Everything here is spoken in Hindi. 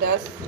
10